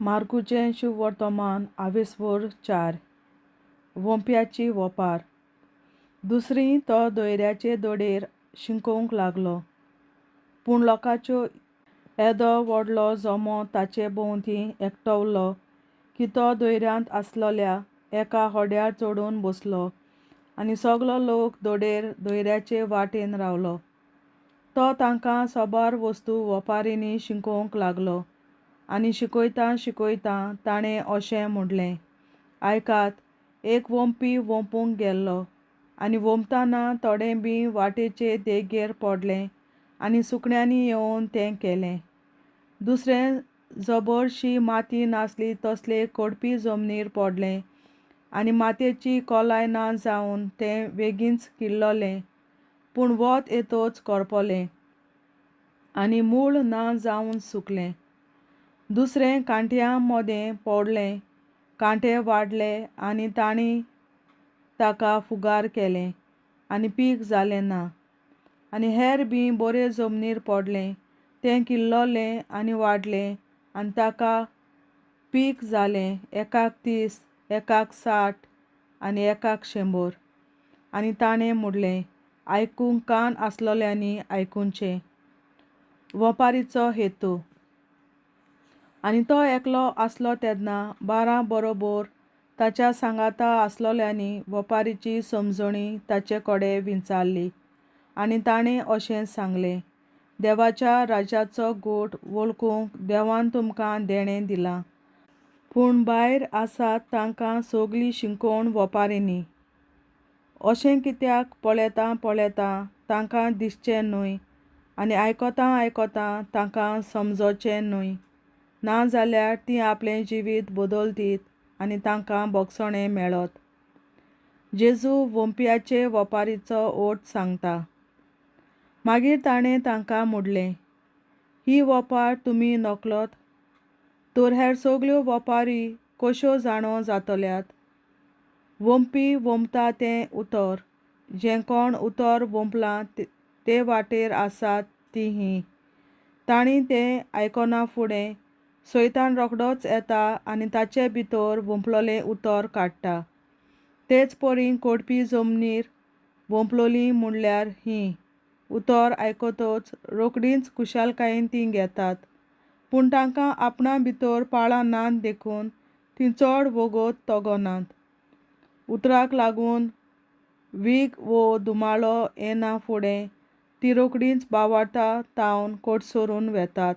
मार्कूचें शुभ वर्तमान 24:4 वोंप्याची वोपार. दुसरी तो दोयऱ्याचे दोडेर शिंकोवंक लागलो, पूण लोकांचो येदो व्हडलो जोमो ताचे भोंवती एकठांवलो की तो दोयऱ्यांत आसलोल्या एका होड्यार चडून बसलो आनी सगलो लोक दोयऱ्याचे वाटेन रावलो. तो तांकां सोबार वस्तू वोपारींनी शिंकोवंक लागलो आनी शिकयतां ताणें अशें म्हणलें, आयकात, एक वोंपी वोंपूंक गेल्लो आनी वोंपतना थोडें बी वाटेचे देगेर पडलें आनी सुकण्यांनी येवन तें केलें. दुसरें जबरशी माती नासली तसले कडपी जमनीर पडलें आनी मातयेची कोलाय ना जावन तें बेगीनच किल्लोलें, पूण वत येतोच करपोलें आनी मूळ ना जावन सुकलें. दुसरें कांट्यां मोदें पडलें, कांटे वाडले आनी तांणी ताका फुगार केलें आनी पीक जालें ना. आनी हेर बी बरे जमनीर पडलें, तें किल्लोलें आनी वाडलें आनी ताका पीक जालें, एकाक 30, एकाक 60 आनी एकाक 100. आनी ताणें म्हणलें, आयकूंक कान आसलोल्यांनी आयकुचें. वोपारीचो हेतू. आनी तो एकलो आसलो तेन्ना 12 बरोबर ताच्या सांगाता आसलोल्यांनी वोपारीची समजणी ताचे कडेन विचारली आनी ताणें अशें सांगलें, देवाच्या राज्याचो गोठ वळखूंक देवान तुमकां देणें दिलां, पूण भायर आसात तांकां सगळीं शिंकोवन वोपारींनी. अशें कित्याक पळयतां तांकां दिसचें न्हय आनी आयकतां तांकां समजोचें न्हय, नाजाल्यार तीं आपलें जिवीत बदलतीत आनी तांकां भोगसणें मेळत. जेजू वोंप्याचे वोपारीचो ओठ सांगता. मागीर ताणें तांकां म्हणलें, ही वोपार तुमी नकळत, तर हेर सगल्यो वोपारी कश्यो जाणो जातल्यात. वोंपी वोंपता तें उतर, जें कोण उतर वोंपलां ते वाटेर आसात तीं. तांणी तें आयकना फुडें सैतान रोखडोच येता आनी ताचे भितर वोंपलोलें उतर काडटा. तेच परी कडपी जमनीर वोंपलोलीं म्हणल्यार हीं. उतर आयकतच रोखडींच खुशालकायेन तीं घेतात, पूण तांकां आपणा भितर पाळां नात देखून तीं चड वोगोत तोगोनात. उतराक लागून वीख वो धुमाळो येना फुडें तीं रोखडींच बावार्ता तावन कोडसरून वेतात.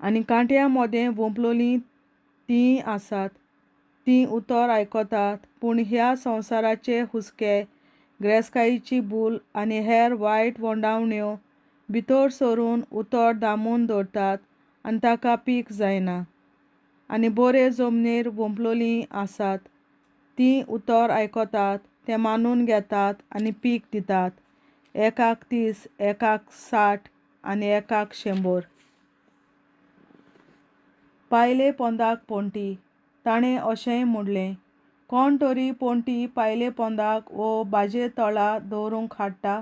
आनी कांट्यां मोदें वोंपलोलीं तीं आसात. तीं उतर आयकतात, पूण ह्या संवसाराचे हुस्के, गिरेस्तकायेची भूल आनी हेर वायट वोंडावण्यो भितर सरून उतर दामून दवरतात आनी ताका पीक जायना. आनी बरे जमनीर वोंपलोलीं आसात. तीं उतर आयकतात, तें मानून घेतात आनी पीक दितात, एकाक 30, एकाक 60 आनी एकाक 100. पायले पोंदाक पोंटी. ताणें अशेंय म्हणलें, कोण तरी पोंटी पायले पोंदाक वो भाजे तळा दवरूंक हाडटा,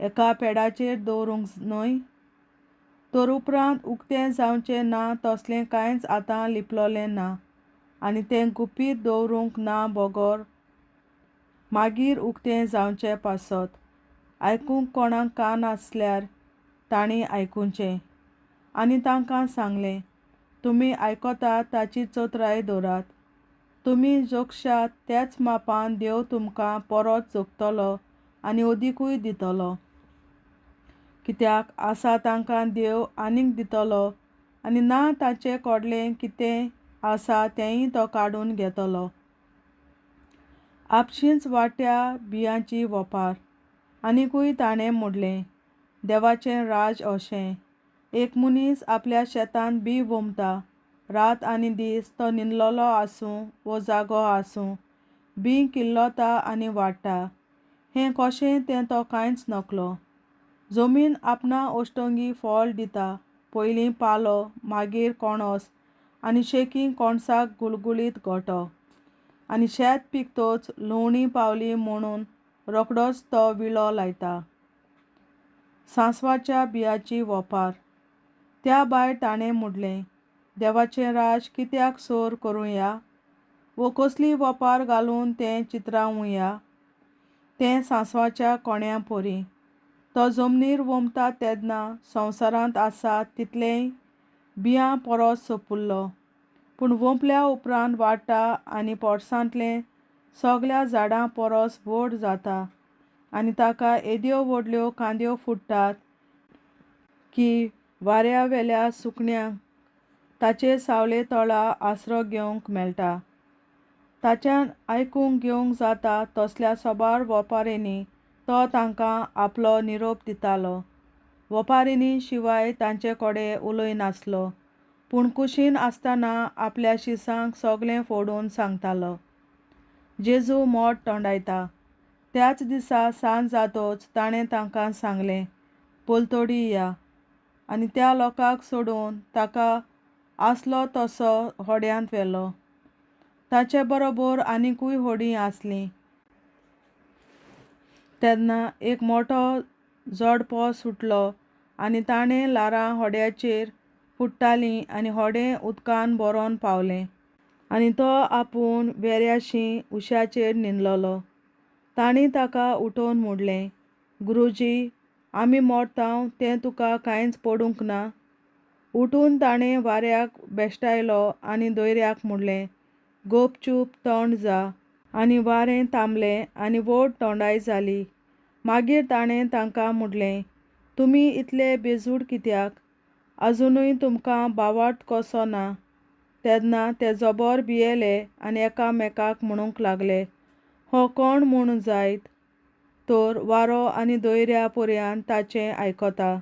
एका पेडाचेर दवरूंक न्हय. तर उपरांत उक्तें जावचें ना तसलें कांयच आतां लिपलोलें ना आनी तें गुपीत दवरूंक ना बोगोर मागीर उक्तें जावचें पासत. आयकूंक कोणाक कान आसल्यार तांणी आयकुचें. आनी तांकां सांगलें, तुमी आयकतात ताची चोत्राय दवरात. तुमी जोगशात त्याच मापान देव तुमकां परत जोगतलो आनी ओदीकूय दितलो. कित्याक आसा तांकां देव आनीक दितलो आनी ना ताचे कडलें कितें आसा तेंय तो काडून घेतलो. आपशींच वाडट्या बियांची वोपार. आनीकूय ताणें म्हणलें, देवाचें राज अशें. एक मनीस आपल्या शेतांत बी वोंपता. रात आनी दीस तो न्हिदलोलो आसूं वो जागो आसूं, बी किल्लोता आनी वाडटा. हें कशें तें तो कांयच नकळो. जमीन आपणा ओष्टोंगी फळ दिता, पयलीं पालो, मागीर कोणोस आनी शेकी कोणसाक गुळगुळीत गोठो. आनी शेत पिकतच लुवणी पावली म्हणून रोखडोच तो विळो लायता. सांसवाच्या बियांची वोपार. त्या भायर ताणें म्हणलें, देवाचें राज कित्याक सोर करुया वो कसली वपार घालून तें चित्रावुया. तें सांसवाच्या कोण्या पोरी. तो जमनीर वमता तेन्ना संवसारांत आसा तितलेंय बियां परस सोंपुल्लो. पूण वंपल्या उपरांत वाडटा आनी पोरसांतलें सगल्या झाडां परस व्हड जाता आनी ताका येद्यो व्हडल्यो कांद्यो फुट्टात की वाऱ्या वेल्या सुकण्यांक ताचे सावळे तळा आसरो घेवंक मेळटा. ताच्यान आयकूंक घेवंक जाता तसल्या सोबार वपारींनी तो तांकां आपलो निरोप दितालो. वपारींनी शिवाय तांचे कडेन उलयनासलो, पूण कुशीन आसतना आपल्या शिसांक सगलें फोडून सांगतालो. जेजू मोठ तोंडायता. त्याच दिसा सांज जातोच ताणें तांकां सांगलें, पलतोडी या. आनी त्या लोकांक सोडून ताका आसलो तसो होड्यांत व्हेलो. ताचे बरोबर आनिकूय होडीं आसलीं. तेन्ना एक मोठो जोडपो सुटलो आनी ताणें लारां होड्याचेर फुट्टालीं आनी होडें उदकान भरोन पावलें. आनी तो आपूण वेऱ्याशी उश्याचेर न्हिदलोलो. तांणी ताका उठोवन म्हणलें, गुरुजी, आमी मरतांव तें तुका कांयच पडूंक ना. उठून ताणें वाऱ्याक बेश्टायलो आनी दोयऱ्याक म्हणलें, गपचूप थंड जा. आनी वारें थांबलें आनी व्हड थंडाय जाली. मागीर ताणें तांकां म्हणलें, तुमी इतले बेजूड कित्याक? अजुनूय तुमकां बावार्थ कसो ना? तेन्ना ते जोबोर भियेले आनी एकामेकाक म्हणूंक लागले, हो कोण म्हूण जायत? तर वारो आनी दोयऱ्या पर्यंत ताचें आयकता.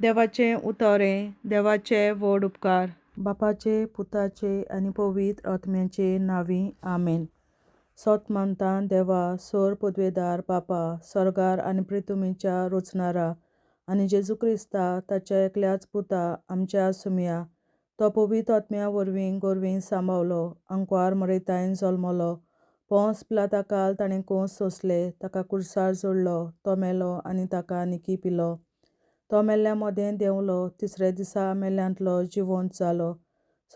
देवाचें उतोरें. देवाचे व्हड उपकार. बापाचे, पुताचे आनी पवित्र आत्म्याचे नांवी. आमेन. सोत मानतां देवा, सोर पदवेदार बापा, स्वर्गार आनी पृथ्वीच्या रचणारा आनी जेजू क्रिस्ता ताच्या एकल्याच पुता आमच्या सुमया. तो पवित्र आत्म्या वरवीं गोरवीं सांबावलो, अंकवार मरयतायन जल्मलो, पोंस पिलाताकाल ताणें कोंस सोंसले, ताका कुर्सार जोडलो, तो मेलो आनी ताका निकी पिलो. तो मेल्ल्या मोदें देंवलो, तिसऱ्या दिसा मेल्ल्यांतलो जिवंत जालो,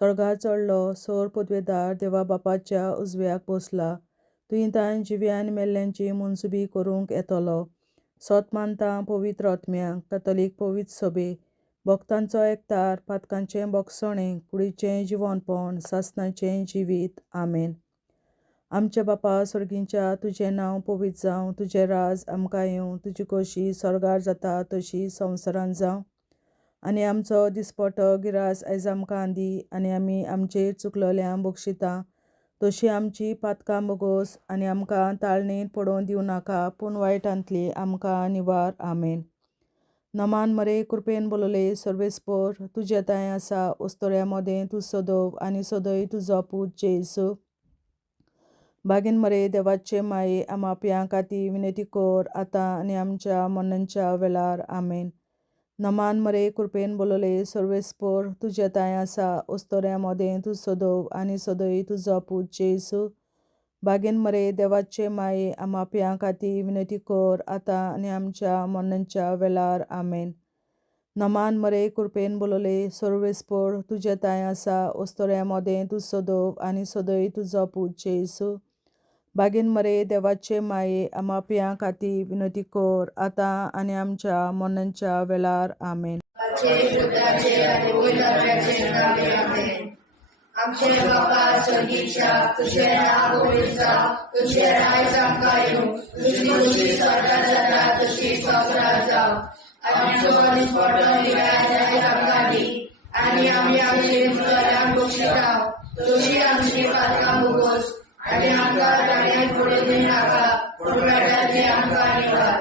स्वर्गार चडलो, सोर पदवेदार देवा बापाच्या उजव्याक बसला, तुयें जिव्या आनी मेल्ल्यांची मुनसुबी करूंक येतलो. सोत मानतां पवित्र आत्म्यांक, कॅथोलीक पवित्र सभे, भक्तांचो एकतार, पातकांचें बोगसणें, कुडीचें जिवंतपण, सासणाचें जिवीत. आमेन. आमचे बापा स्वर्गीच्या, तुजें नांव पवित्र जावं, तुजें राज आमकां येवं, तुजी खोशी स्वर्गार जाता तशी संवसारांत जावं. आनी आमचो दिसपटो गिरास आयज आमकां दी, आनी आमी आमचेर चुकलोल्यांक बक्षितां तशी आमची पातकां बोगोस, आनी आमकां ताळणेंत पडोवन दिवं नाका, पूण वायटांतली आमकां निवार. आमेन. नमान मरे कृपेन बोलोले सर्वेस्पर, तुजे ताय आसा ओस्तोऱ्या मोदें तूं सोदोव आनी सोदय तुजो पूत जेसू. बागीन मरे देवाचे माये आमाप्यां खातीर विनंती कर, आतां आनी आमच्या मरणाच्या वेळार. आमेन. नमान मरे कृपेन बोलोले सर्वेस्पर, तुजे ताय आसा ओस्तोऱ्या मोदें तूं सोदोव आनी सोदय तुजो पूत जेसू. बागीन मरे देवाचे माये आमाप्यां खातीर विनंती कर, आतां आनी आमच्या मरणाच्या वेळार. आमेन. नमान मरे कृपेन बोलोले सर्वेस्पर, तुजे ताय आसा ओस्तोऱ्या मोदें तूं सोदोव आनी सोदय तुजो पूत जेसू. बागीन मरे देवाचे माये आमाप्यां खातीर विनंती कर, आतां आनी आमच्या मरणाच्या वेळार. आमेन. आमचे बापा स्वर्गीच्या, तुझें नांव पवित्र जावं, तुझें राज आमकां येवं, तुजी खोशी स्वर्गार जाता तशी संवसारांत जावं. आमचो दिसपटो गिराय आयज आमकां दी, आनी आमी आमचे चुकलोल्यांक बक्षितांव, तशी आमची पातकां बोगोस, आनी आमकां ताळ्यांत पडोवन दिवं नाका, पूण वायटांतली आमकां निवार.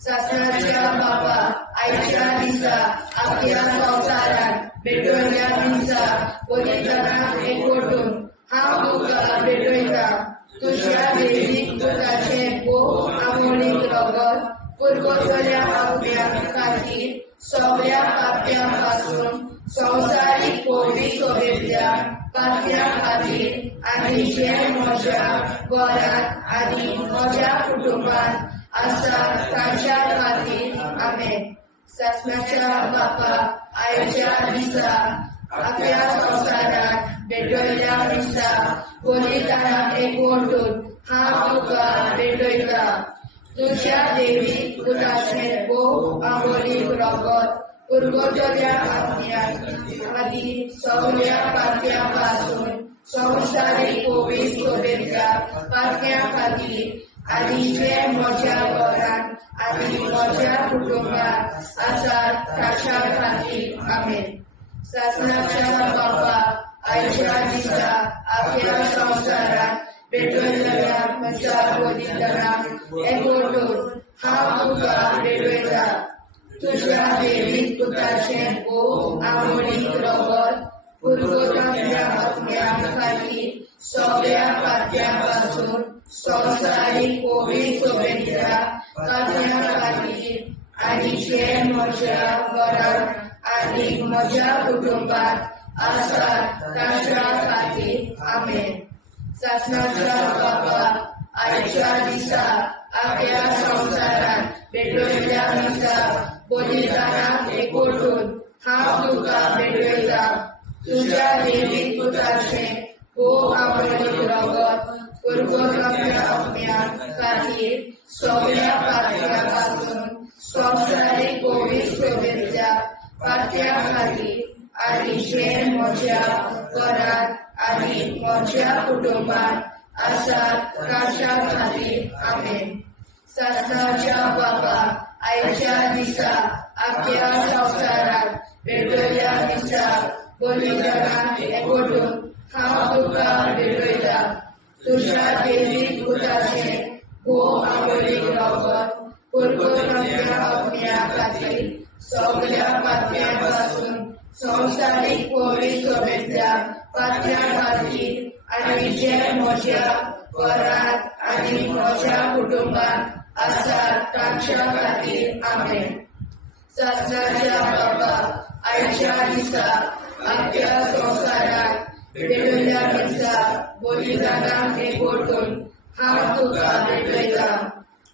सासणाच्या बापा, आयच्या दिसा आख्या संवसारांत भेटोयल्या दिसा पवित्रनाक एकवटून हांव तुका भेटयता. तुज्या वेळीक पुताचें खूब आमोणीक रगत पुरगोसल्या आत्म्या खातीर सगळ्या पाप्यां पासून संवसारीक पवित्र सभेंतल्या पाप्यां खातीर आनी जे म्हज्या घरांत आनी म्हज्या कुटुंबांत आसा तांच्या खातीर. आमेन. सासणाच्या बापा, आयच्या दिसा आपल्या संसारात भेटवयल्या दिसता बलिदानाक एकवटून हांव तुका भेटयता. तुझ्या देवी पुताचें भोव आंबोलीक रगत पुरगटल्या आत्म्याक आदी सगळ्या पातया पासून संवसारीक कोवीड सोबेतल्या पातया खातीर आनी जे म्हज्या घरांत आनी म्हज्या कुटुंबात आसात ताच्या खातीर आमेन. शासनाच्या बाबा आयच्या दिसा आपल्या संवसारात भेटवयल्या म्हज्या बलिदानाक एकवटून हांव तुका भेटयता. तुझ्या देवीक पुताचें भोव आंबोलीक रगत पुरगटल्या आत्म्या खातीर सगळ्या पातया पासून संवसारीक कोवीड सोबेतल्या पातया खातीर आनी जे म्हज्या घरांत आनी म्हज्या कुटुंबात आसात ताच्या खातीर आमेन. शासनाच्या बाबा आयच्या दिसा आपल्या संवसारात भेटवयल्या दिसा बलिदानाक एकवटून हांव तुका भेटयता. तुझ्या देवीक पुताचें भोव आंबोलीक रगत पुरगटल्या आत्म्या खातीर सगळ्या पातया पासून संवसारीक कोवीड सोबेतल्या पातया खातीर आनी जे म्हज्या घरांत आनी म्हज्या कुटुंबात आसात ताच्या खातीर आमेन. शासनाच्या बाबा आयच्या दिसा आपल्या संवसारात भेटवयल्या दिसा बलिदानाक एकवटून हांव तुका भेटयता. तुझ्या देवीक पुताचें भोव आंबोलीक रगत पुरगटल्या आत्म्या खातीर सगळ्या पातया पासून संवसारीक कोवीड सोबेतल्या पातया खातीर आनी जे म्हज्या घरांत आनी म्हज्या कुटुंबात आसात ताच्या खातीर आमेन. शासनाच्या बाबा आयच्या दिसा आपल्या संवसारात भेटवयल्या दिसा बलिदानाक एकवटून हांव तुका भेटयता.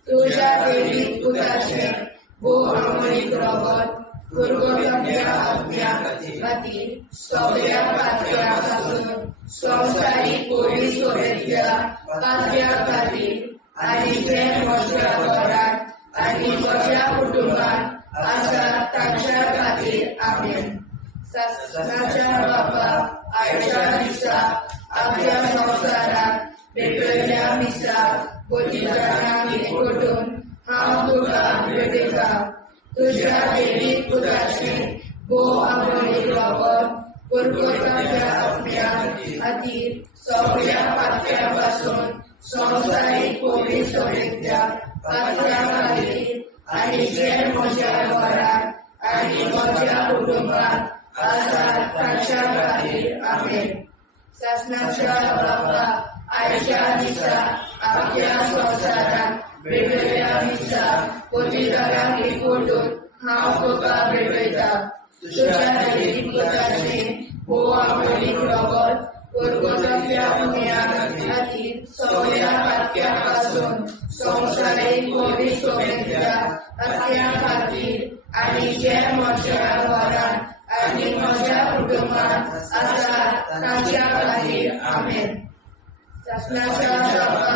तुझ्या देवीक पुताचें भोव आंबोलीक रगत पुरगटल्या आत्म्या खातीर सगळ्या पातया पासून संवसारीक कोवीड सोबेतल्या पातया खातीर आनी जे म्हज्या घरांत आनी म्हज्या कुटुंबात आसात ताच्या खातीर आमेन. शासनाच्या बाबा आयच्या दिसा आपल्या संवसारात भेटवयल्या दिसा बलिदानाक एकवटून हांव तुका भेटयता. तुझ्या देवीक पुताचें भोव आंबोलीक रगत पुरगटल्या आत्म्या खातीर सगळ्या पातया पासून संवसारीक कोवीड सोबेतल्या पातया खातीर आनी जे म्हज्या घरांत आनी म्हज्या कुटुंबात आसात ताच्या खातीर आमेन. शासनाच्या बाबा आयच्या दिसा आपल्या संवसारात भेटवयल्या दिसा बलिदानाक एकवटून हांव तुका भेटयता. तुझ्या देवीक पुताचें भोव आंबोलीक रगत पुरगटल्या आत्म्या खातीर सगळ्या पातया पासून संवसारीक कोवीड सोबेतल्या पातया खातीर आनी जे म्हज्या घरांत आनी म्हज्या कुटुंबात आसात ताच्या खातीर आमेन. शासनाच्या बाबा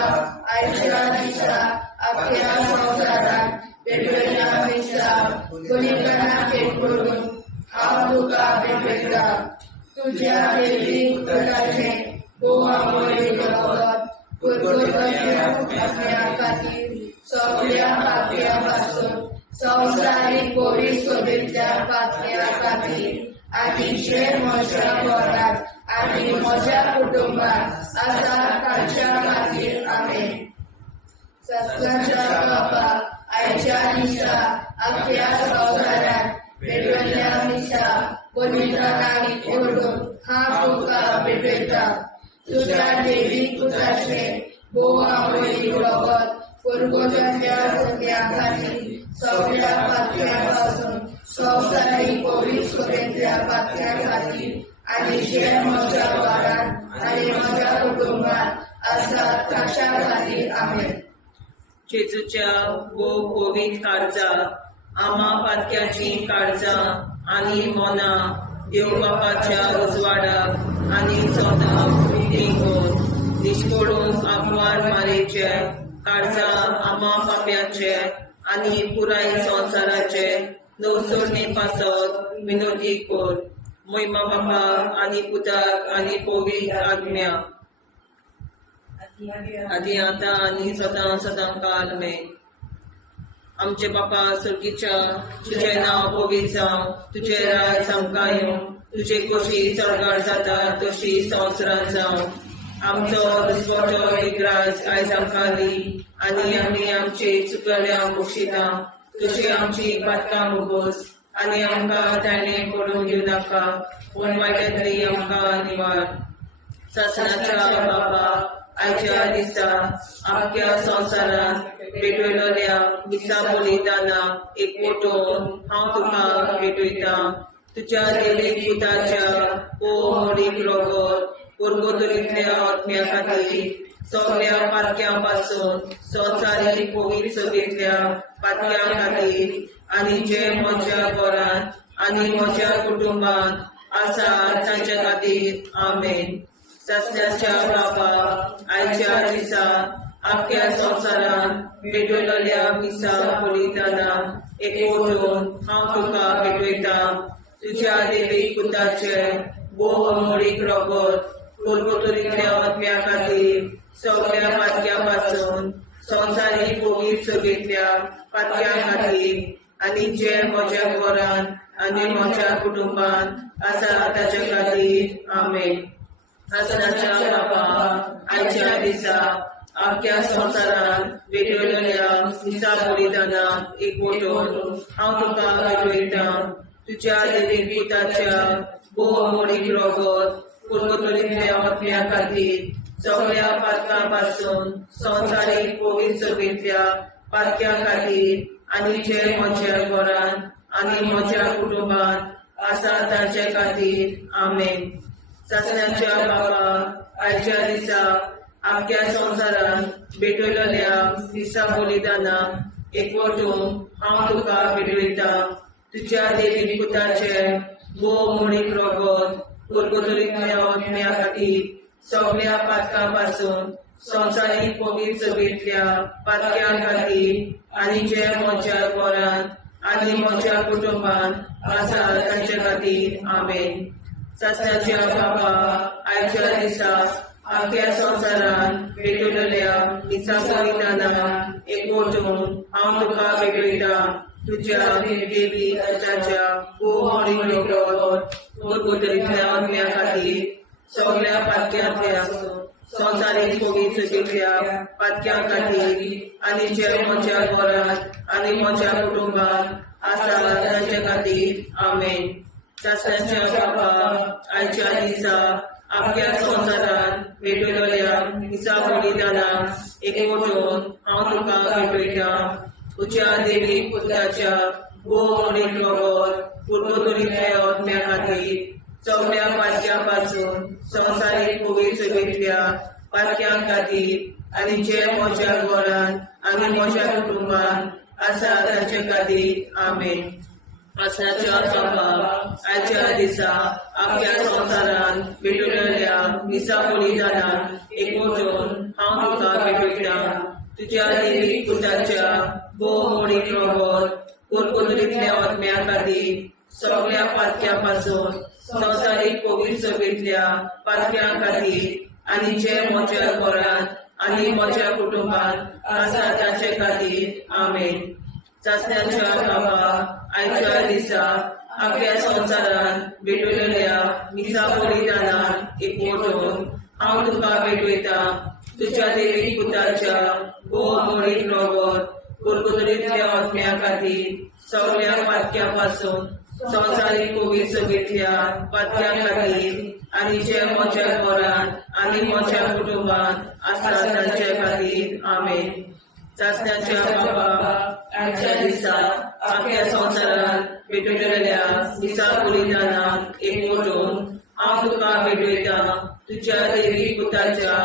आयच्या दिसा आपल्या संवसारात भेटवयल्या दिसा बलिदानाक एकवटून हांव तुका भेटयता. तुझ्या देवीक पुताचें भोव आंबोलीक रगत पुरगटल्या आत्म्या खातीर सगळ्या पातया पासून संवसारीक कोवीड सोबेतल्या पातया खातीर आनी जे म्हज्या घरांत आनी म्हज्या कुटुंबात आसात ताच्या खातीर आमेन. शासनाच्या बाबा आयच्या दिसा आपल्या संवसारात भेटवयल्या दिसा बलिदानाक एकवटून हांव तुका भेटयता. तुझ्या देवीक पुताचें भोव आंबोलीक रगत पुरगटल्या आत्म्या खातीर सगळ्या पातया पासून संवसारीक कोवीड सोबेतल्या पातया खातीर आनी जे म्हज्या घरांत आनी म्हज्या कुटुंबात आसात ताच्या खातीर आमेन. जेजूच्या भोव कोवीड काळजाक आमा पातक्याची काळजां आनी मनां देव बापाच्या उजवाडाक आनी सोदाक निघून निष्पडून आग्वार मारेचे काळजां आमा पाप्याचे आनी पुराय संवसाराचे नवसोडणे पासत विनोदी कोर महिमा बापा आनी पुताक आनी पवित्र आज्ञा आदी आतां आनी सदां सदां काल मे आमचे बापा सर्गीच्या तुझे नांव पवित्र जावं तुझे राज आमकां येवं तुझे कशी चडगाड जाता तशी संवसारांत जावं आमचो दिसवटो विग्राज आयज आमकां दी आनी आमी आमचे चुकल्यांक बक्षिता तशी आमची पातकां मुगोस आनी आमकां ताणें पडून दिवं नाका पूण वायटांतली आमकां निवार सासणाच्या बाबा आयच्या दिसा आख्या संवसारांत भेटयलोल्या दिसा बलिदाना एकवटून हांव तुका भेटयता तुज्या देवीक पुताच्या मोडीक रोगोर पुर्गोतरींतल्या आत्म्या खातीर सगळ्या पातक्यां पासून संवसारीक पवित्र सभेंतल्या पातक्यां खातीर आनी जे म्हज्या घरांत आनी म्हज्या कुटुंबांत आसा तांच्या खातीर आमेन सासण्याच्या बाबा आयच्या दिसा आख्या संवसारांत भेटयलोल्या दिसा बलिदाना एकवटून हांव तुका भेटयता तुज्या देवीक पुताचे मोडीक रोगोर पुर्गोतरींतल्या आत्म्या खातीर सगळ्या पातक्यां पासून संवसारीक पवित्र सभेंतल्या पातक्यां खातीर आनी जे म्हज्या घरांत आनी म्हज्या कुटुंबांत आसा ताचे खातीर आमेन सासणाच्या बाबा आयच्या दिसा आख्या संवसारांत भेटयलोल्या दिसा बलिदाना एकवटून हांव तुका भेटयता तुज्या देवीक पुताच्या मोडीक रोगोर पुर्गोतरींतल्या आत्म्या खातीर सगळ्या पातकां पासून संवसारीक पवित्र सभेंतल्या पातक्यां खातीर आनी जे म्हज्या घरांत आनी म्हज्या कुटुंबांत आसा तांचे खातीर आमेन सासण्याच्या बाबा आयच्या दिसा आख्या संवसारांत भेटयलोल्या दिसा बलिदाना एकवटून हांव तुका भेटयता तुज्या देवीक पुताचे मोडीक रोगोर पुर्गोतरींतल्या आत्म्या खातीर सगळ्या पातकां पासून संवसारीक पवित्र सभेंतल्या पातक्यां खातीर आनी जे म्हज्या घरांत आनी म्हज्या कुटुंबांत आसा तांचे खातीर आमेन सासण्याच्या बाबा आयच्या दिसा आख्या संवसारांत भेटयलोल्या दिसा बलिदाना एकवटून हांव तुका भेटयता तुज्या देवीक पुताच्या मोडीक रोगोर पुर्गोतरींतल्या आत्म्या खातीर सगळ्या पातक्यांतल्या संवसारीक पवित्र सभेंतल्या पातक्यां खातीर आनी जे म्हज्या घरांत आनी म्हज्या कुटुंबांत आसा तांचे खातीर आमेन सासण्याच्या बाबा आयच्या दिसा आख्या संवसारांत भेटयलोल्या दिसा बलिदाना एकवटून हांव तुका भेटयता तुज्या देवीक पुताच्या मोडीक रोगोर पुर्गोतरींतल्या आत्म्या खातीर सगळ्या पातक्यां पासून संवसारीक पवित्र सभेंतल्या पातक्यां खातीर आनी जे म्हज्या घरांत आनी म्हज्या कुटुंबांत आसा तांचे खातीर आमेन सासण्याच्या बाबा आयच्या दिसा आख्या संवसारांत भेटयलोल्या दिसा बलिदाना एकवटून हांव तुका भेटयता तुज्या देवीक पुताच्या मोडीक रोगोर पुर्गोतरींतल्या आत्म्या खातीर सगळ्या पातक्यां पासून संवसारीक पवित्र सभेंतल्या पातक्यां खातीर आनी जे म्हज्या घरांत आनी म्हज्या कुटुंबांत आसा तांचे खातीर आमेन सासण्याच्या बाबा आयच्या दिसा आख्या संवसारांत भेटयलोल्या दिसा बलिदाना एकवटून हांव तुका भेटयता तुज्या देवीक पुताच्या मोडीक रोगोर पुर्गोतरींतल्या आत्म्या खातीर सगळ्या पातक्यां पासून संवसारीक पवित्र सभेंतल्या पातक्यां खातीर आनी जे म्हज्या घरांत आनी म्हज्या कुटुंबांत आसा तांचे खातीर आमेन सासण्याच्या बाबा आयच्या दिसा आख्या संवसारांत भेटयलोल्या दिसा बलिदाना एकवटून हांव तुका भेटयता तुज्या देवीक पुताच्या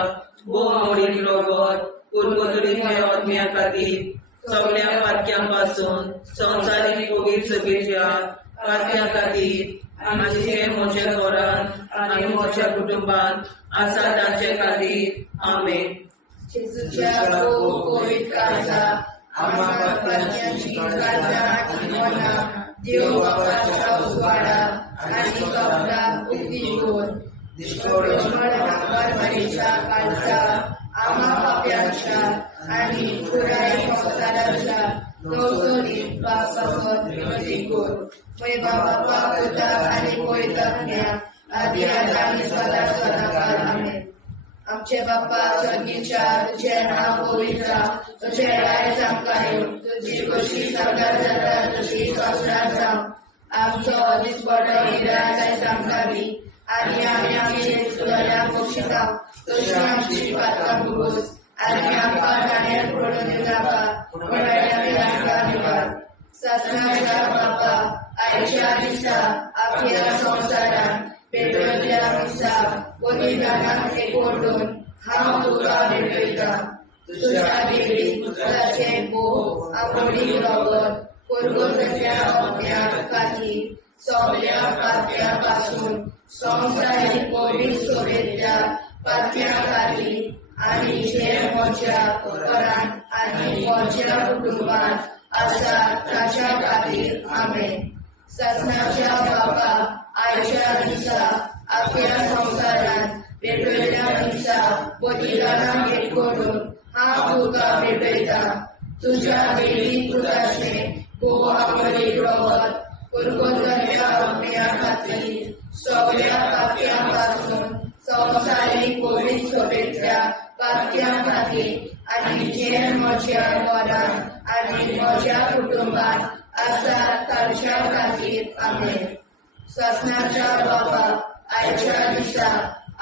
मोडीक रोगोर पुर्गोतरींतल्या आत्म्या खातीर सगळ्या पातक्यां पासून संवसारीक पवित्र सभेंतल्या पातक्यां खातीर आनी जे म्हज्या घरांत आनी म्हज्या कुटुंबात आसा ताचे खातीर आमेन. जेजूच्या पवित्र काळजा आम्हा पापांची काळजा आनी मना देव बापाच्या उजवाडा आनी कबराक उक्ती कर. परमेच्या काळजा आम्हा पाप्यांच्या आनी पुराय संसाराच्या नवसरीत पापासत विनंती कर. बाबा पुता आनी पवित्रात्म्या आदी आनी सदा सदाकाळ आमेन. आमचे बाप्पा स्वर्गीच्या तुझे नाव पवित्र तुझे राय जावं तुझी कशी सगळ्यात जाता तशी संसारात जावं. आमचो दिसपडो निराय सांगताली आनी आमी आमचे चुकल्याक बक्षिता तशी आमची पातळां भोगोस आनी आमकां गाण्यार पडून नाका पण आमकां निवार. ससनाच्या बापा आयच्या दिसा आपल्या संवसारान पेटयल्ल्या दिसा बलिदानाक एकवटून हांव तुका भेटयता. तुज्या देवी पुत्राचे भोव आवडीक रगत पुरगोतल्या अज्ञान खातीर सगळ्या पापया पासून संवसारीक पवित्र सोबेतल्या पापया खातीर आनी जे म्हज्या घरांत आनी म्हज्या कुटुंबात आसा ताच्या खातीर आमेन. ससनाच्या बापा आयच्या दिसा आपल्या संवसारान पेटयल्ल्या दिसा बलिदानाक एकवटून हांव तुका भेटयता. तुज्या देवी पुत्राचे भोव आवडीक रगत पुरगोतल्या अज्ञा खातीर सगळ्या पापया पासून संवसारीक पवित्र सोबेतल्या पापया खातीर आनी जे म्हज्या घरांत आनी म्हज्या कुटुंबात आसा ताच्या खातीर आमेन. ससनाच्या बापा आयच्या दिसा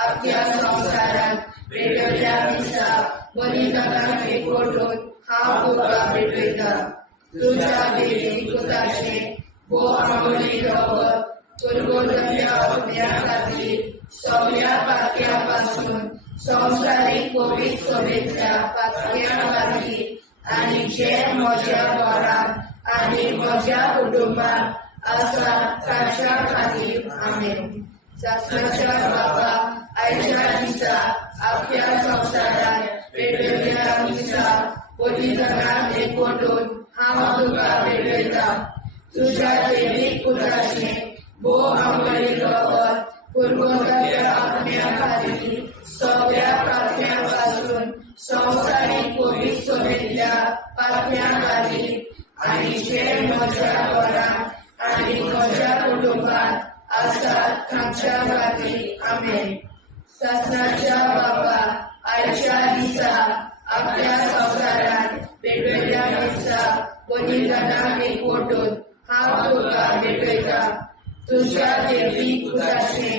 आपल्या संवसारान पेटयल्ल्या दिसा बलिदानाक एकवटून हांव तुका भेटयता. तुज्या देवी पुत्राचे भोव आवडीक रगत पुरगोतल्या अज्ञा खातीर सगळ्या पापया पासून संवसारीक पवित्र सोबेतल्या पापया खातीर आनी जे म्हज्या घरांत आनी म्हज्या कुटुंबात आसा ताच्या खातीर आमेन. ससनाच्या बापा आयच्या दिसा आपल्या संवसारान पेटयल्ल्या दिसा बलिदानाक एकवटून हांव तुका भेटयता. तुज्या देवी पुत्राचे भोव आवडीक रगत पुरगोतल्या अज्ञा खातीर सगळ्या पापया पासून संवसारीक पवित्र सोबेतल्या पापया खातीर आनी जे म्हज्या घरांत आनी म्हज्या कुटुंबात आसा ताच्या खातीर आमेन. ससनाच्या बापा आयच्या दिसा आपल्या संवसारान पेटयल्ल्या दिसा बलिदानाक एकवटून हांव तुका भेटयता. तुज्या देवी पुत्राचे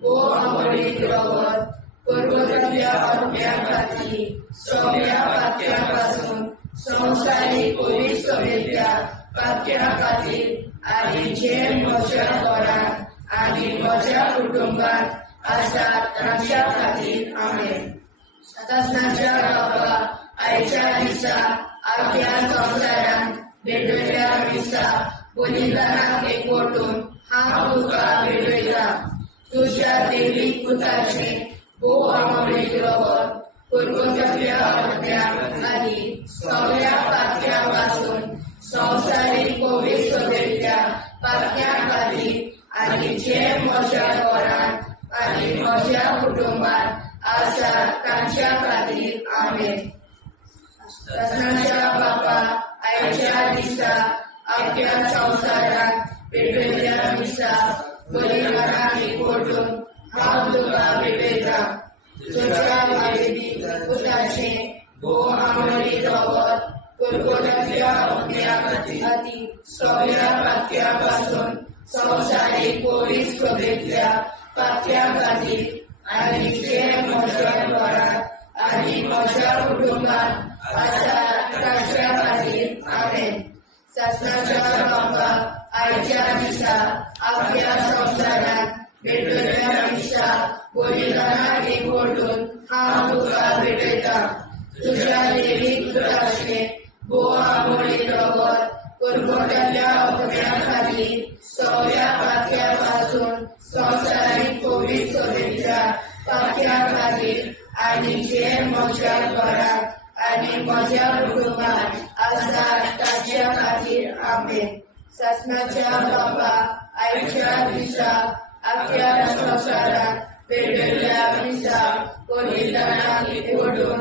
भोव आवडीक रगत पुरगोतल्या अज्ञा खातीर सगळ्या पापया पासून संवसारीक पवित्र सोबेतल्या पापया खातीर आनी जे म्हज्या घरांत आनी म्हज्या कुटुंबात आसा ताच्या खातीर आमेन. ससनाच्या बापा आयच्या दिसा आपल्या संवसारान पेटयल्ल्या दिसा बलिदानाक एकवटून हांव तुका भेटयता. तुज्या देवी पुत्राचे भोव आवडीक रगत पुरगोतल्या अज्ञा खातीर सगळ्या पापया पासून संवसारीक पवित्र सोबेतल्या पापया खातीर आनी जे म्हज्या घरांत आनी म्हज्या कुटुंबात आसा ताच्या खातीर आमेन. ससनाच्या बापा आयच्या दिसा आपल्या संवसारान पेटयल्ल्या दिसा बलिदानाक एकवटून हांव तुका भेटयता. तुज्या देवी पुत्राचे भोव आवडीक रगत पुरगोतल्या अज्ञा खातीर सगळ्या पापया पासून संवसारीक पवित्र सोबेतल्या पापया खातीर आनी जे म्हज्या घरांत आनी म्हज्या कुटुंबात आसा ताच्या खातीर आमेन. ससनाच्या बापा आयच्या दिसा आपल्या संवसारान पेटयल्ल्या दिसा बलिदानाक एकवटून हांव तुका भेटयता. तुज्या देवी पुत्राचे भोव आवडीक रगत पुरगोतल्या अज्ञा खातीर सगळ्या पापया पासून पवित्र सभेच्या पातक्या खातीर आनी जे म्हज्या घरात आनी म्हज्या कुटुंबात आसात ताच्या खातीर आमेन. शासनाच्या बाबा आयच्या दिसा आख्या संवसारात पेटयल्ल्या दिसा बलिदानाक ओडून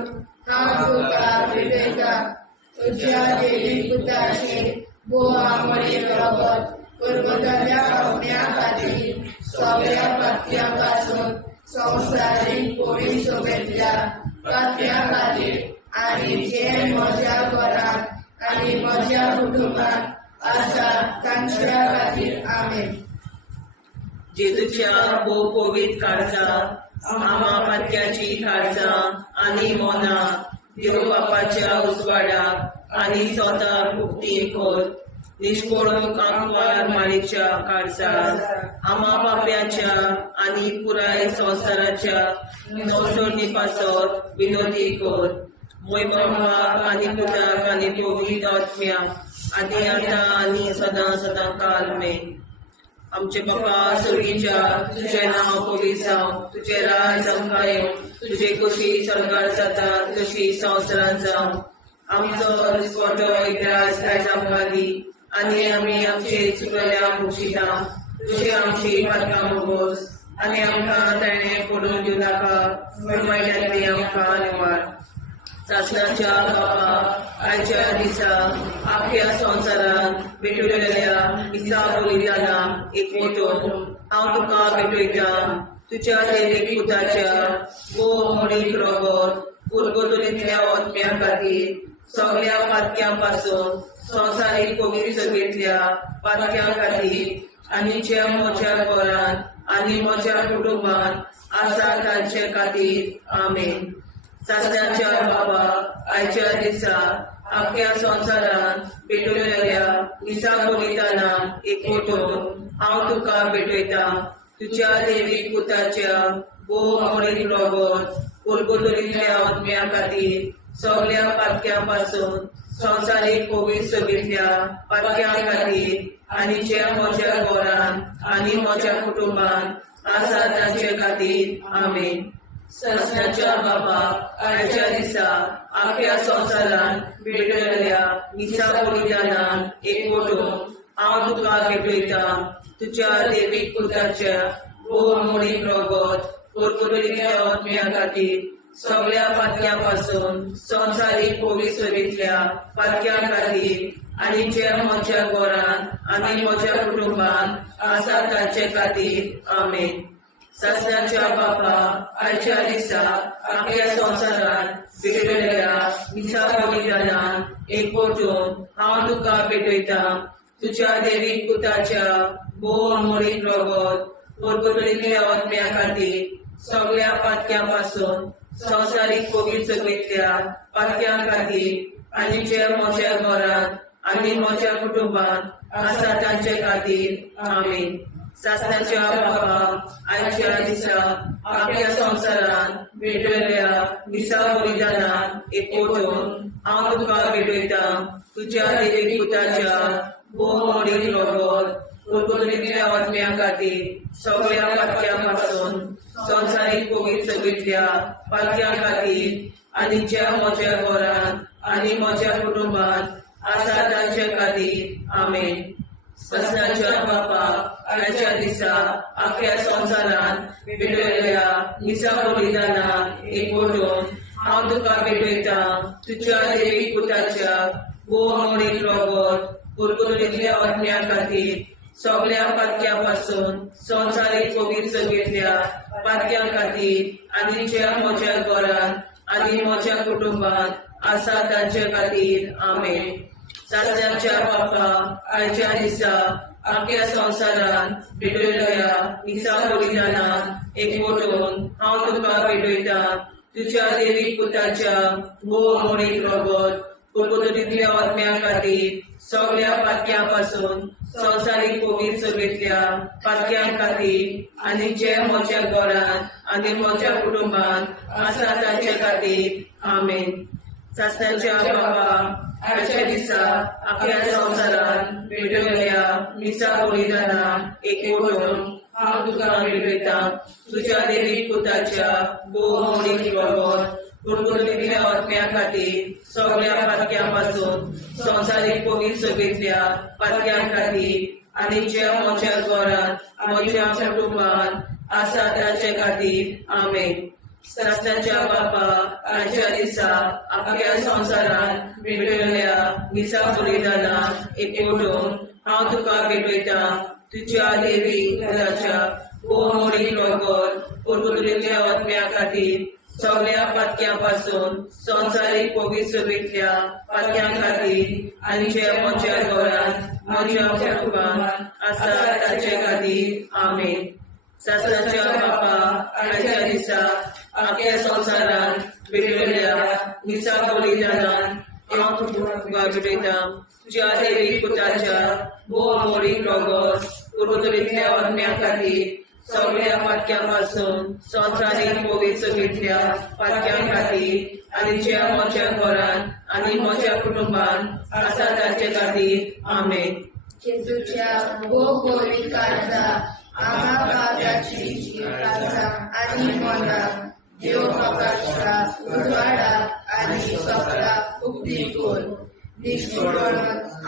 हांव तुका भेटयता. तुज्या देवी पुताचेर भोवामणी रगत परबताच्या पावण्या खातीर सगळ्या पातक्या पासून संवसारीक पवित्र सभेतल्या पातक्या खातीर आनी जे म्हज्या घरात आनी म्हज्या कुटुंबात आसा तांच्या खातीर आमेन. जेजूच्या भोव पवित्र काळजां आमा पातक्याची काळजां आनी मोना देव बापाच्या उजवाडाक आनी स्वताक मुक्ती कर. निष्कळून कांकवार माळेच्या काळजां आमा बाप्याच्या आनी पुराय संवसाराच्या मोसोळणी पासत विनोदी कर. मोयबापाक आनी पुताक आनी पवित्र आत्म्याक आदी आतां आनी सदां सदां काल मेन. आमचे बापा सर्गीच्या तुझें नांव पवित्र जावं, तुजें राज आमकां येवं, तुजे कशी सरकार जाता तशी संवसारांत जावं. आमचो दिसपटो एकदांच आयज आमकां दी आनी आमी आमचे चुकलेल्यांक बक्षिता. तुजी आमची पातकां मोगोस आनी आमकां ताणें पडून दिवं नाका, वायटांतली आमकां निवार. शासनाच्या बाबा आयच्या दिसा आख्या संवसारांत भेटयलेल्या दिसा बलिदानाक एकवटून हांव तुका भेटयता. तुज्या देवीक पुताच्या भोव मणीक रगत पुरगतुरींतल्या आत्म्या खातीर सगळ्या पातक्यां पासून संवसारीक पवित्र सभेतल्या पातक्यां खातीर आनी जे म्हज्या घरांत आनी म्हज्या कुटुंबात आसा तांचे खातीर आमेन. शासनाच्या बाबा आयच्या दिसा आख्या संवसारांत भेटयलेल्या दिसा बलिदानाक एकवटून हांव तुका भेटयता. तुज्या देवीक पुताच्या भोव मणीक रगत पुरगतुरींतल्या आत्म्या खातीर सगळ्या पातक्यां पासून संवसारीक पवित्र सभेतल्या पातक्यां खातीर आनी जे म्हज्या घरांत आनी म्हज्या कुटुंबात आसा तांचे खातीर आमेन. शासनाच्या बाबा आयच्या दिसा आख्या संवसारांत भेटयलेल्या दिसा बलिदानाक एकवटून हांव तुका भेटयता. तुज्या देवीक पुताच्या भोव मणीक रगत पुरगतुरींतल्या आत्म्या खातीर सगळ्या पातक्यां पासून संवसारीक पवित्र सभेतल्या पातक्यां खातीर आनी जे म्हज्या घरांत आनी म्हज्या कुटुंबात आसा तांचे खातीर आमेन. शासनाच्या बापा आयच्या दिसा आख्या संवसारांत भेटयलेल्या दिसा बलिदानाक एकवटून हांव तुका भेटयता. तुज्या देवीक पुताच्या भोव मणीक रगत पुरगतुरींतल्या आत्म्या खातीर सगळ्या पातक्यां पासून संवसारीक पवित्र सभेतल्या पातक्यां खातीर आनी जे म्हज्या घरांत आनी म्हज्या कुटुंबात आसा तांचे खातीर आमेन. शासनाच्या बाबा आयच्या दिसा आख्या संवसारांत भेटयलेल्या दिसा बलिदानाक एकवटून हांव तुका भेटयता. तुज्या देवीक पुताच्या भोव मणीक रगत पुरगतुरींतल्या आत्म्या खातीर सगळ्या पातक्यां पासून संवसारीक पवित्र सभेतल्या पातक्यां खातीर आनी जे म्हज्या घरांत आनी म्हज्या कुटुंबात आसा तांचे खातीर आमेन. शासनाच्या बापा आयच्या दिसा आख्या संवसारांत भेटयलेल्या दिसा बलिदानाक एकवटून हांव तुका भेटयता. तुज्या देवीक पुताच्या भोव मणीक रगत पुरगतुरींतल्या आत्म्या खातीर सगळ्या पातक्यां पासून संवसारीक पवित्र सभेतल्या पातक्यां खातीर आनी जे म्हज्या घरांत आनी म्हज्या कुटुंबात आसा तांचे खातीर आमेन. शासनाच्या बापा आयच्या दिसा आख्या संवसारांत भेटयलेल्या दिसा बलिदानाक एकवटून हांव तुका भेटयता. तुज्या देवीक पुताच्या भोव मणीक रगत पुरगतुरींतल्या आत्म्या खातीर सगळ्या पातक्यां पासून संवसारीक पवित्र सभेतल्या पातक्यां खातीर आनी जे म्हज्या घरांत आनी म्हज्या कुटुंबात आसा तांचे खातीर आमेन. शासनाच्या बाबा आयच्या दिसा आख्या संवसारांत भेटयलेल्या दिसा बलिदानाक एकवटून हांव तुका भेटयता तुज्या देवी पुताच्या भोवमोडीक रगत कुडकुडीतल्या आत्म्या खातीर सगळ्या पातक्यां पासून संवसारीक पवित्र सभेंतल्या पातक्यां खातीर आनी जे म्हज्या घरांत म्हज्या कुटुंबांत आसा ताचे खातीर आमेन. सत्याच्या बापा आजच्या दिसा आपल्या संवसारांत भेटयल्ल्या दिसा बलिदानाक एकवटून हांव तुका भेटयता तुज्या देवी पुताच्या भोवमोडीक रगत कुडकुडीतल्या आत्म्या खातीर सगळ्या पातक्यां पासून संवसारीक पवित्र सभेंतल्या पातक्यां खातीर आनी जे म्हज्या घरांत म्हज्या कुटुंबांत आसा ताचे खातीर आमेन. सत्याच्या बापा आजच्या दिसा आपल्या संवसारांत भेटयल्ल्या दिसा बलिदानाक हांव तुका भेटयता तुज्या देवी पुताच्या भोवमोडीक रगत कुडकुडीतल्या आत्म्या खातीर सगळ्या पातक्यां पासून संवसारीक पवित्र सभेंतल्या पातक्यां खातीर आनी जे म्हज्या घरांत आनी म्हज्या कुटुंबांत आसा ताचे खातीर आमेन. जेजूच्या भोवमोडीक काळजा आम्हा पाप्याची काळजा आनी मोनाक देव प्रकाशा उजवाडा आनी सगळा उक्ती कोर निष्ठुरण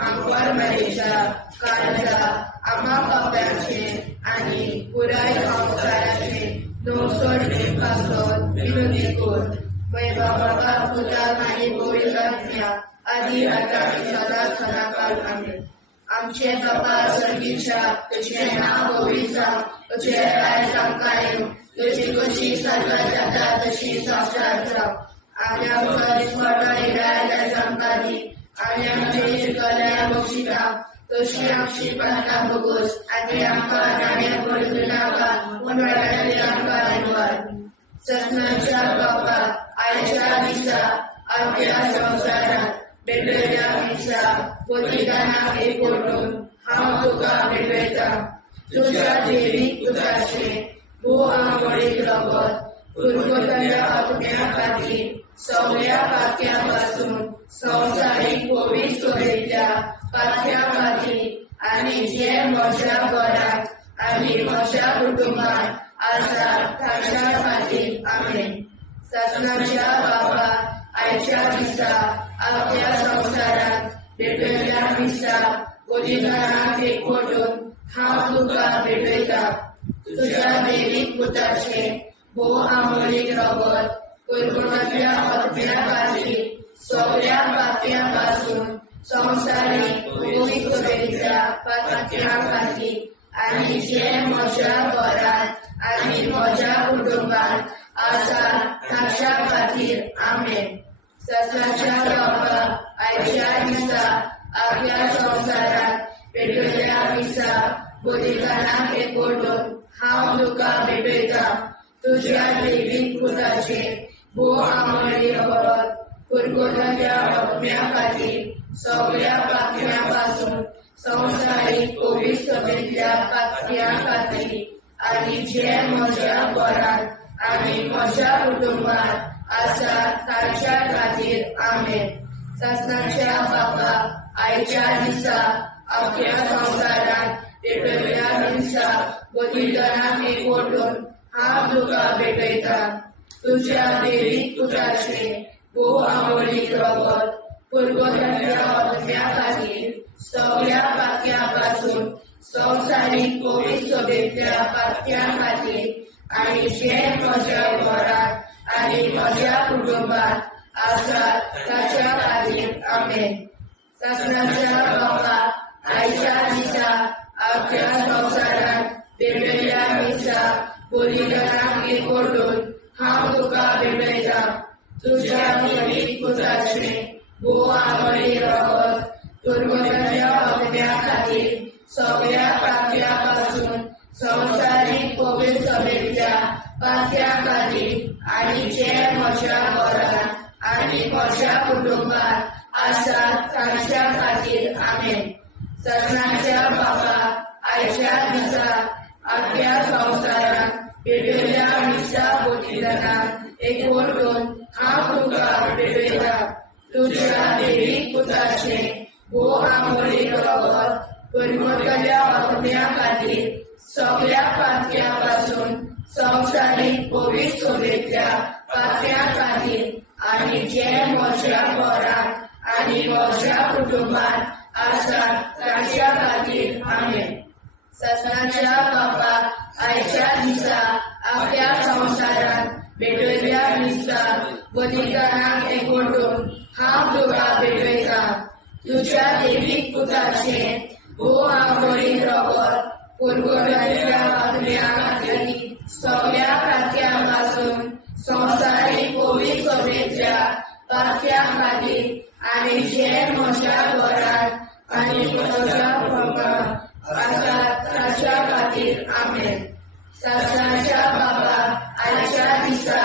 आमकां मेळच्या काळजा आम्हा पाप्याचे आनी पुराय संवसाराचे नवसोडणे पासून विनोदी कोर. बाबा पुताक आनी पवित्रात्म्या आदी आतां आनी सदांच सदांकाळ आमेन. आमचे बाबा सर्गीच्या तुझे नाव पवित्र तुझे राज आमकां येवं तुजी कशी सगळ्या जाता तशी संवसारांत जावं. आनी आमकां दिसपट्टो इराय आमकां दी आनी आमचे इश्टगल्या बक्षिता तशी आमची प्रार्थना बगोस आनी आमकां नाण्या पडूं नाका पूण वाटायली आमकां निवार. सत्नाच्या बापा आयच्या दिसा आपल्या संवसारांत भेटयल्ल्या दिसा बलिदानाक एकवटून हांव तुका भेटयता तुज्या देवी पुताचे भोवमोडीक रगत कुडकुडीतल्या आत्म्या खातीर सगळ्या पातक्यां पासून संवसारीक पवित्र सभेंतल्या पातक्यां खातीर आनी जे म्हज्या घरांत आनी म्हज्या कुटुंबांत आसा ताच्या खातीर आमेन. सत्नाच्या बापा आयच्या दिसा आपल्या संवसारांत भेटयल्ल्या दिसा बलिदानाक एकवटून हांव तुका भेटयता तुज्या देवी पुताचे भोवमोडीक रगत कुडकुडीतल्या आत्म्या खातीर सगळ्या पातक्यां पासून संवसारीक पवित्र सभेंतल्या पातक्यां खातीर आनी जे म्हज्या घरांत आनी म्हज्या कुटुंबांत आसा ताच्या खातीर आमेन. सत्याच्या बापा आयच्या दिसा आपल्या संवसारांत भेटयल्ल्या दिसा बलिदानाक एकवटून हांव तुका भेटयता तुज्या देवी पुताचे भोवमोडीक रगत कुडकुडीतल्या आत्म्या खातीर सगळ्या पातक्यां पासून संवसारीक पवित्र सभेंतल्या पातक्यां खातीर आनी जे म्हज्या घरांत आनी म्हज्या कुटुंबांत आसा ताच्या खातीर आमेन. सत्नाच्या बापा आयच्या दिसा आपल्या संवसारांत भेटयल्ल्या दिसा बलिदानाक एकवटून हांव तुका भेटयता तुज्या देवी पुताचे भोवमोडीक रगत कुडकुडीतल्या आत्म्या खातीर सगळ्या पातक्यां पासून संवसारीक पवित्र सभेंतल्या पातक्यां खातीर आनी जे म्हज्या घरांत आनी म्हज्या कुटुंबांत आसा ताच्या खातीर आमेन. सत्नाच्या बापा आयच्या दिसा आपल्या संवसारांत भेटयल्ल्या दिसा बलिदानाक एकवटून हांव तुका भेटयता तुज्या देवी पुताचे भोवमोडीक रगत कुडकुडीतल्या आत्म्या खातीर सगळ्या पातक्यां पासून संवसारीक पवित्र सभेंतल्या पातक्यां खातीर आनी जे म्हज्या घरांत आनी म्हज्या कुटुंबांत आसा ताच्या खातीर आमेन. सत्नाच्या बापा आयच्या दिसा आपल्या संवसारांत भेटयल्ल्या दिसा बलिदानाक एकवटून हांव तुका भेटयता तुज्या देवी पुताचे भोवमोडीक रगत कुडकुडीतल्या आत्म्या खातीर सगळ्या पातक्यापासून संवसारीक पवित्र सभेतल्या पातक्या खातीर आनी जे म्हज्या घरांत आनी म्हज्या कुटुंबात आसात तांच्या खातीर आमेन. ससनाच्या बापाक आयच्या दिसा आपल्या संवसारांत भेटयल्या दिसा बलिदानाक एकवटून हांव तुका भेटयता. तुज्या देवीक पुताचें आंबोळी रगत पुरगुटाच्या आत्म्या खातीर सगळ्या पातक्यां संवसारीक पवित्र सभेतल्या पातक्या खातीर आनी जे म्हज्या घरांत आनी म्हज्या कुटुंबात आसात तांच्या खातीर आमेन. ससनाच्या बापाक आयच्या दिसा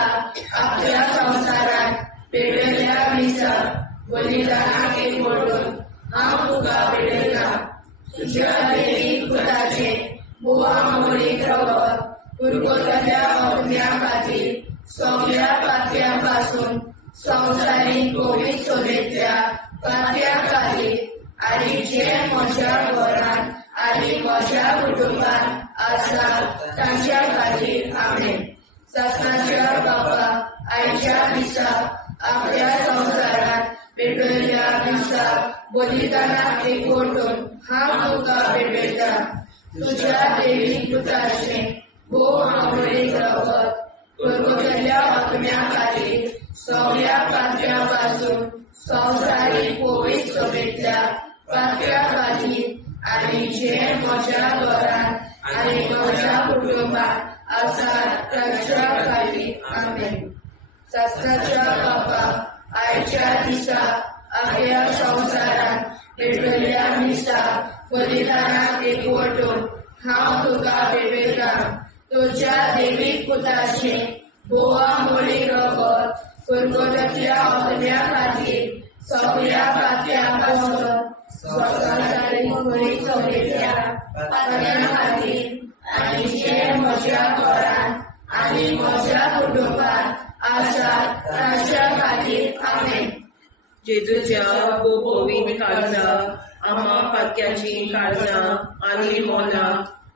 आपल्या संवसारांत भेटयल्या दिसा बलिदानाक एकवटून हांव तुका भेटयता. तुज्या देवीक पुताचें आंबोळी रगत पुरगुटाच्या आत्म्या खातीर सगळ्या पातक्यां संवसारीक पवित्र सभेतल्या पातक्या खातीर आनी जे म्हज्या घरांत आनी म्हज्या कुटुंबात आसात तांच्या खातीर आमेन. ससनाच्या बापाक आयच्या दिसा आपल्या संवसारांत भेटयल्या दिसा बलिदानाक एकवटून हांव तुका भेटयता. तुज्या देवीक पुताचें आंबोळी रगत पुरगुटाच्या आत्म्या खातीर सगळ्या पातक्यां संवसारीक पवित्र सभेतल्या पातक्या खातीर आनी जे म्हज्या घरांत आनी म्हज्या कुटुंबात आसात तांच्या खातीर आमेन. ससनाच्या बापाक आयच्या दिसा आपल्या संवसारांत भेटयल्या दिसा बलिदानाक एकवटून हांव तुका भेटयता. तुज्या देवीक पुताचें आंबोळी रगत पुरगुटाच्या आत्म्या खातीर सगळ्या पातक्यां संवसारीक पवित्र सभेतल्या पातक्या खातीर आनी जे म्हज्या घरांत आनी म्हज्या कुटुंबात आसात तांच्या खातीर आमेन. जेजूच्या पवित्र काळजा आम्हा पातक्याची काळजा आनी मोना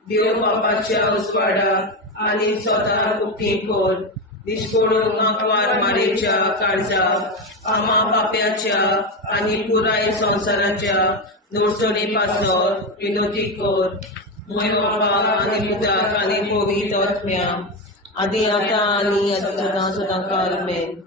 देव बापाच्या उजवाडाक आनी स्वता उक्ती कोर. निष्पळून आंकवार मारेच्या काळजा आम्हा पाप्याच्या आनी पुराय संवसाराच्या नोडचणी पासर विनोदी कोर. मोय बापाक आनी पुताक आनी पवित्र आत्म्या आदी आतां आनी सदां सदां काल आमेन.